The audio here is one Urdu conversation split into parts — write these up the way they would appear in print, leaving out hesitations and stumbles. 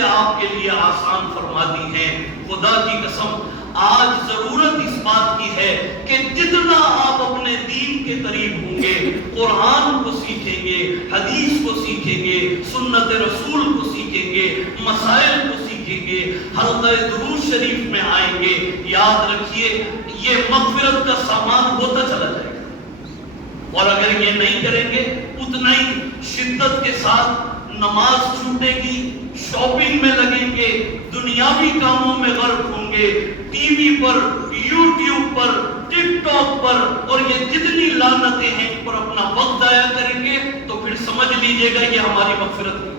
چیزیں آپ کے لیے آسان فرما دی ہیں۔ خدا کی قسم آج ضرورت اس بات کی ہے کہ جتنا آپ اپنے دین کے قریب ہوں گے، قرآن کو سیکھیں گے، حدیث کو سیکھیں گے، سنت رسول کو سیکھیں گے، مسائل کو سیکھیں گے، حلقہ درود شریف میں آئیں گے، یاد رکھیے یہ مغفرت کا سامان ہوتا چلا جائے گا۔ اور اگر یہ نہیں کریں گے اتنا ہی شدت کے ساتھ نماز چھوٹے گی، شاپنگ میں لگیں گے، دنیاوی کاموں میں غرق ہوں گے، ٹی وی پر، یوٹیوب پر، ٹک ٹاک پر اور یہ جتنی لعنتیں ہیں ان پر اپنا وقت ضائع کریں گے تو پھر سمجھ لیجئے گا یہ ہماری مغفرت نہیں۔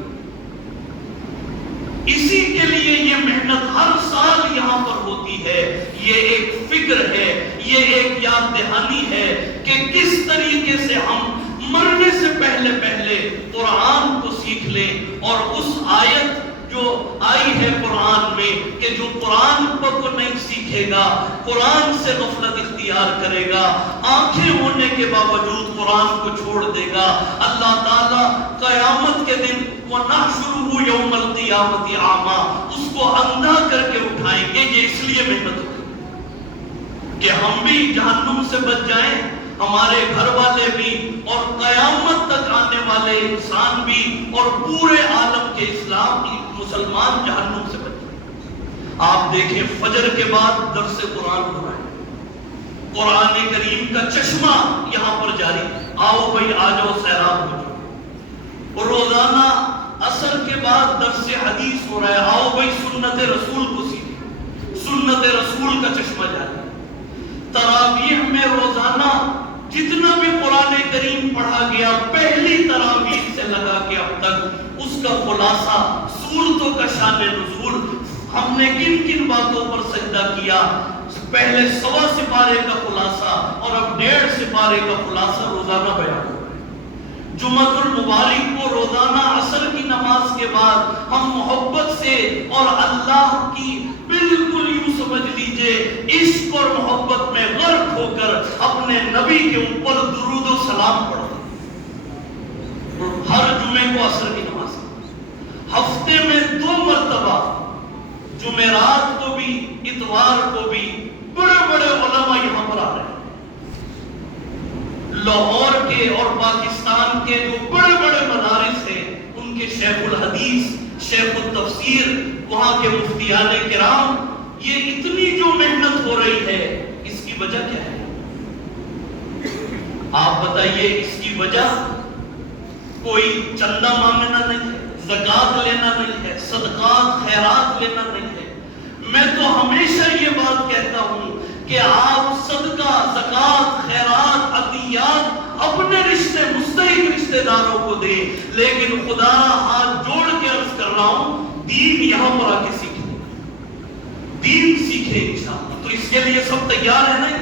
اسی کے لیے یہ محنت ہر سال یہاں پر ہوتی ہے، یہ ایک فکر ہے، یہ ایک یاد دہانی ہے کہ کس طریقے سے ہم مرنے سے پہلے قرآن کو سیکھ لیں، اور اس آیت جو آئی ہے قرآن میں کہ جو قرآن کو نہیں سیکھے گا، قرآن سے غفلت اختیار کرے گا، آنکھیں ہونے کے باوجود قرآن کو چھوڑ دے گا، اللہ تعالیٰ قیامت کے دن وَنَحْشُرُهُ يَوْمَ الْقِيَامَةِ أَعْمَىٰ اس کو اندھا کر کے اٹھائیں گے۔ یہ اس لیے محنت ہوگی کہ ہم بھی جہنم سے بچ جائیں، ہمارے گھر والے بھی، اور قیامت تک آنے والے انسان بھی، اور پورے عالم کے اسلام کی مسلمان جہنم سے بچ جائیں۔ آپ دیکھیں فجر کے بعد درس قرآن ہو رہا ہے، قرآن کریم کا چشمہ یہاں پر جاری، آؤ بھائی آ جاؤ سیراب ہو جاؤ۔ روزانہ عصر کے بعد درس حدیث ہو رہا ہے، آؤ بھائی سنت رسول کو سیکھیں، سنت رسول کا چشمہ جاری۔ تراویح میں روزانہ جتنا بھی قرآن کریم پڑھا گیا، پہلی تراویح سے لگا کے اب تک اس کا خلاصہ، سورتوں کا شان نزول، ہم نے کن کن باتوں پر سجدہ کیا، پہلے 1.25 سپارے کا خلاصہ اور اب 1.5 سپارے کا خلاصہ روزانہ بیان ہو رہا ہے۔ جمعۃ المبارک کو روزانہ عصر کی نماز کے بعد ہم محبت سے اور اللہ کی بالکل یوں سمجھ لیجئے عشق اور محبت میں غرق ہو کر اپنے نبی کے اوپر درود و سلام پڑھتے ہیں۔ ہر جمعے کو عصر کی نماز، ہفتے میں 2 مرتبہ، جمعرات کو بھی اتوار کو بھی، بڑے بڑے علماء یہاں پر آ رہے ہیں۔ لاہور کے اور پاکستان کے جو بڑے بڑے مدارس ہیں ان کے شیخ الحدیث، شیخ التفسیر، وہاں کے مفتیان کرام، یہ اتنی جو محنت ہو رہی ہے اس کی وجہ کیا ہے؟ آپ بتائیے اس کی وجہ کوئی چندہ مانگنا نہیں ہے، زکوٰۃ لینا نہیں ہے، صدقات خیرات لینا نہیں ہے۔ میں تو ہمیشہ یہ بات کہتا ہوں کہ آپ صدقہ، زکوٰۃ، خیرات، عطیات اپنے رشتے، مستحق رشتہ داروں کو دیں، لیکن خدا ہاتھ جوڑ کے عرض کر رہا ہوں دین یہاں پر آ کے سیکھیں، دین سیکھیں انشاءاللہ۔ تو اس کے لیے سب تیار ہیں نا؟